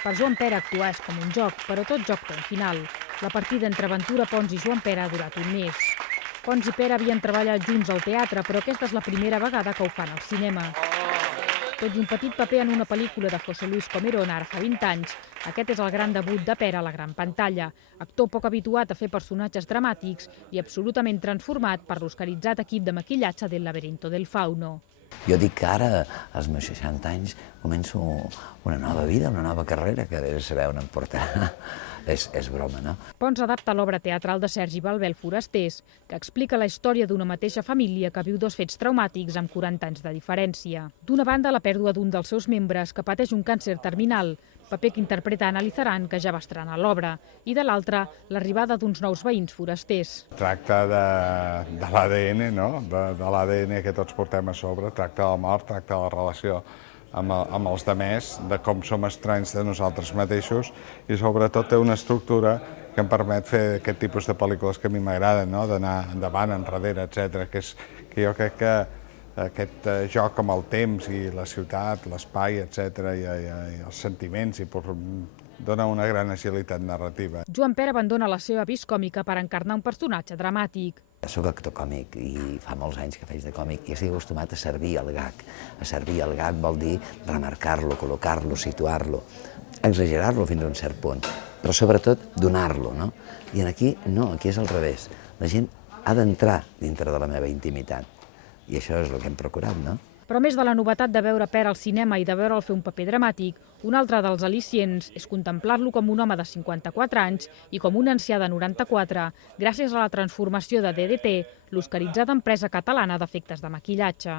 Per Joan Pere actuar és com un joc, però tot joc té un final. La partida entre Ventura Pons i Joan Pere ha durat un mes. Pons i Pere havien treballat junts al teatre, però aquesta és la primera vegada que ho fan al cinema. Tot i un petit paper en una pel·lícula de José Luis Comerón ara fa 20 anys, aquest és el gran debut de Pere a la gran pantalla. Actor poc habituat a fer personatges dramàtics i absolutament transformat per l'oscaritzat equip de maquillatge del Laberinto del Fauno. Jo dic que ara, als meus 60 anys, començo una nova vida, una nova carrera, que de saber on em portarà. És broma, no? Pons adapta l'obra teatral de Sergi Balbel Forasters, que explica la història d'una mateixa família que viu dos fets traumàtics amb 40 anys de diferència. D'una banda, la pèrdua d'un dels seus membres que pateix un càncer terminal, paper que interpreta Ana Lizaran, que ja va estrenar l'obra, i de l'altra, l'arribada d'uns nous veïns forasters. Tracta de l'ADN, no? De l'ADN que tots portem a sobre, tracta de la mort, tracta de la relació amb els demés, de com som estranys de nosaltres mateixos i sobretot té una estructura que em permet fer aquest tipus de pel·lícules que a mi m'agraden, no? D'anar endavant, enrere, etc. Que jo crec que aquest joc amb el temps i la ciutat, l'espai, etc. i els sentiments dona una gran agilitat narrativa. Joan Pere abandona la seva vis còmica per encarnar un personatge dramàtic. Soc actor còmic i fa molts anys que faig de còmic i estic acostumat a servir el gag. A servir el gag vol dir remarcar-lo, col·locar-lo, situar-lo, exagerar-lo fins a un cert punt, però sobretot donar-lo, no? I aquí no, aquí és al revés. La gent ha d'entrar dintre de la meva intimitat i això és el que hem procurat, no? Però a més de la novetat de veure Pere al cinema i de veure'l fer un paper dramàtic, un altre dels al·licients és contemplar-lo com un home de 54 anys i com un ancià de 94, gràcies a la transformació de DDT, l'oscaritzada empresa catalana d'efectes de maquillatge.